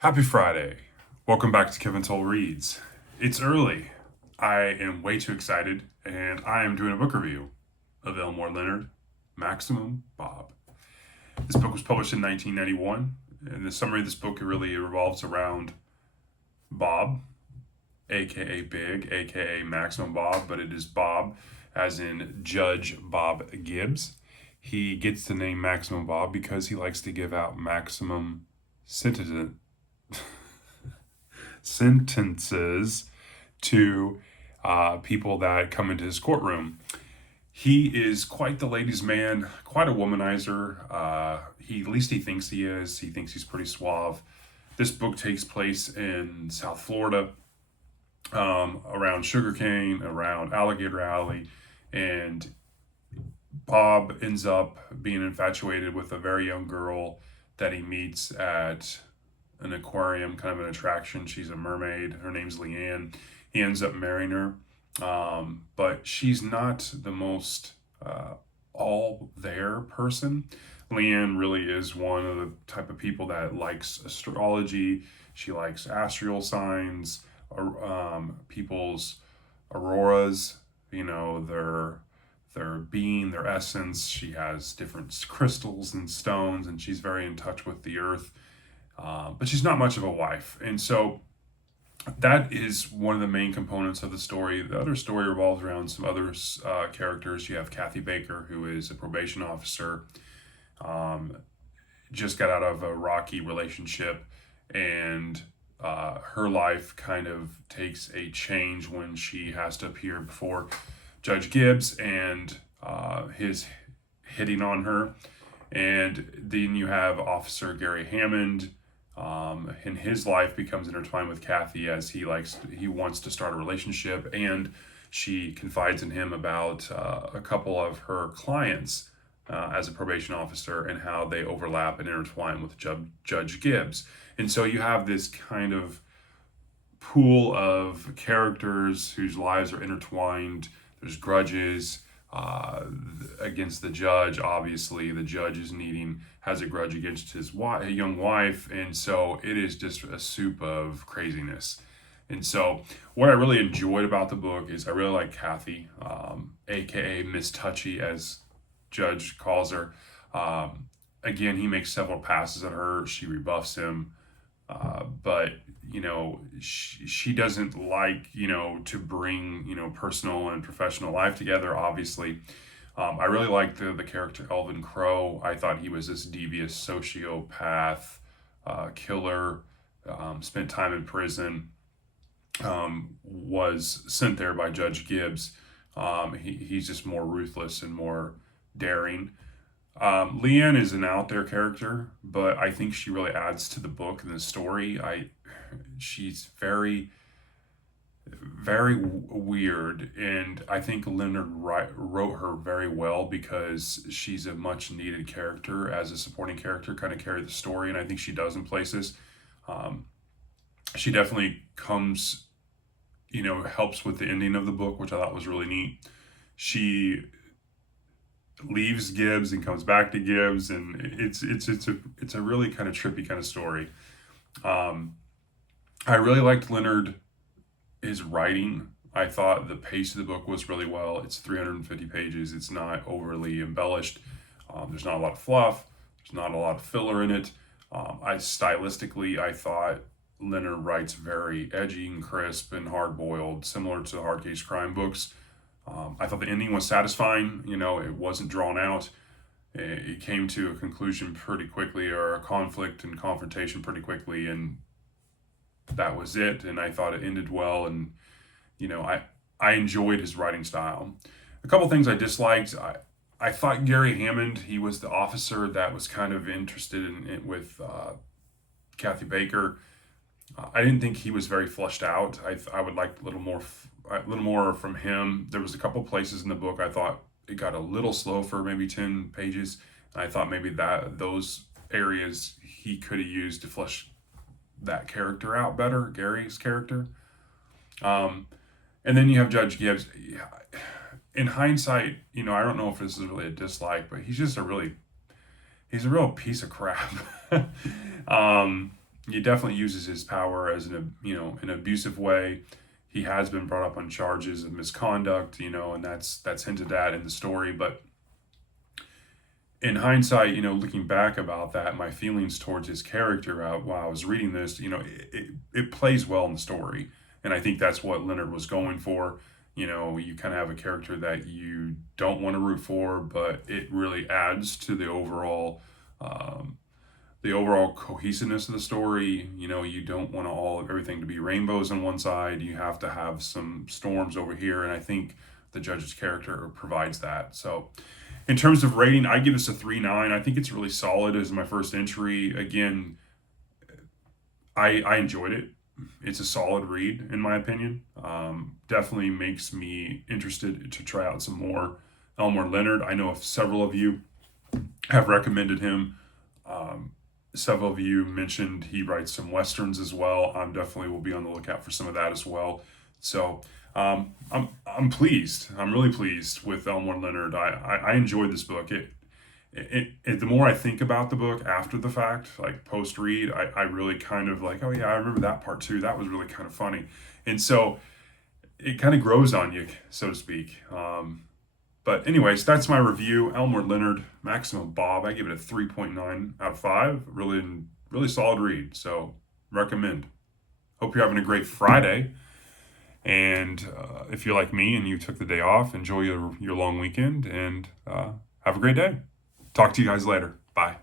Happy Friday. Welcome back to Kevin Toll Reads. It's early. I am way too excited, and I am doing a book review of Elmore Leonard, Maximum Bob. This book was published in 1991, and the summary of this book really revolves around Bob, aka Big, aka Maximum Bob, but it is Bob, as in Judge Bob Gibbs. He gets the name Maximum Bob because he likes to give out maximum sentences to people that come into his courtroom. He is quite the ladies' man, quite a womanizer. At least he thinks he is. He thinks he's pretty suave. This book takes place in South Florida, around sugarcane, around Alligator Alley, and Bob ends up being infatuated with a very young girl that he meets at an aquarium, kind of an attraction. She's a mermaid. Her name's Leanne. He ends up marrying her, but she's not the most all there person. Leanne really is one of the type of people that likes astrology. She likes astral signs, people's auroras, their being, their essence. She has different crystals and stones, and she's very in touch with the earth. But she's not much of a wife. And so that is one of the main components of the story. The other story revolves around some other characters. You have Kathy Baker, who is a probation officer, just got out of a rocky relationship, and her life kind of takes a change when she has to appear before Judge Gibbs and his hitting on her. And then you have Officer Gary Hammond, and his life becomes intertwined with Kathy as he wants to start a relationship, and she confides in him about a couple of her clients as a probation officer and how they overlap and intertwine with Judge Gibbs. And so you have this kind of pool of characters whose lives are intertwined. There's grudges against the judge. Obviously, the judge has a grudge against his young wife, and so it is just a soup of craziness. And so, what I really enjoyed about the book is I really like Kathy, aka Miss Touchy, as Judge calls her. Again, he makes several passes at her. She rebuffs him, but she doesn't like to bring personal and professional life together, obviously. I really liked the character Elvin Crow. I thought he was this devious sociopath killer, spent time in prison, was sent there by Judge Gibbs. He's just more ruthless and more daring. Leanne is an out there character, but I think she really adds to the book and the story. She's very, very weird, and I think Leonard wrote her very well because she's a much needed character as a supporting character, kind of carry the story, and I think she does in places. She definitely helps with the ending of the book, which I thought was really neat. She leaves Gibbs and comes back to Gibbs, and it's a really kind of trippy kind of story. I really liked Leonard, his writing. I thought the pace of the book was really well. It's 350 pages. It's not overly embellished. There's not a lot of fluff. There's not a lot of filler in it. I thought Leonard writes very edgy and crisp and hard-boiled, similar to the hard case crime books. I thought the ending was satisfying. It wasn't drawn out. It came to a conclusion pretty quickly, or a conflict and confrontation pretty quickly, and that was it. And I thought it ended well, and I enjoyed his writing style. A couple things I disliked. I thought Gary Hammond, he was the officer that was kind of interested in with Kathy Baker. I didn't think he was very fleshed out. I would like a little more from him. There was a couple places in the book I thought it got a little slow for maybe 10 pages. I thought maybe those areas he could have used to flesh that character out better, Gary's character. And then you have Judge Gibbs. In hindsight, I don't know if this is really a dislike, but he's a real piece of crap. he definitely uses his power as an abusive way. He has been brought up on charges of misconduct, and that's hinted at in the story. But in hindsight, looking back about that, my feelings towards his character while I was reading this, it plays well in the story. And I think that's what Leonard was going for. You kind of have a character that you don't want to root for, but it really adds to the overall cohesiveness of the story. You don't want everything to be rainbows on one side. You have to have some storms over here, and I think the judge's character provides that. So in terms of rating, I give this a 3.9. I think it's really solid as my first entry. Again, I enjoyed it. It's a solid read, in my opinion. Definitely makes me interested to try out some more Elmore Leonard. I know several of you have recommended him. Several of you mentioned he writes some westerns as well. I'm definitely will be on the lookout for some of that as well. So I'm pleased. I'm really pleased with Elmore Leonard. I enjoyed this book. The more I think about the book after the fact, like post read, I really kind of like, oh yeah, I remember that part too. That was really kind of funny, and so it kind of grows on you, so to speak. But anyways, that's my review. Elmore Leonard, Maximum Bob. I give it a 3.9 out of 5. Really, really solid read. So recommend. Hope you're having a great Friday. And if you're like me and you took the day off, enjoy your long weekend and have a great day. Talk to you guys later. Bye.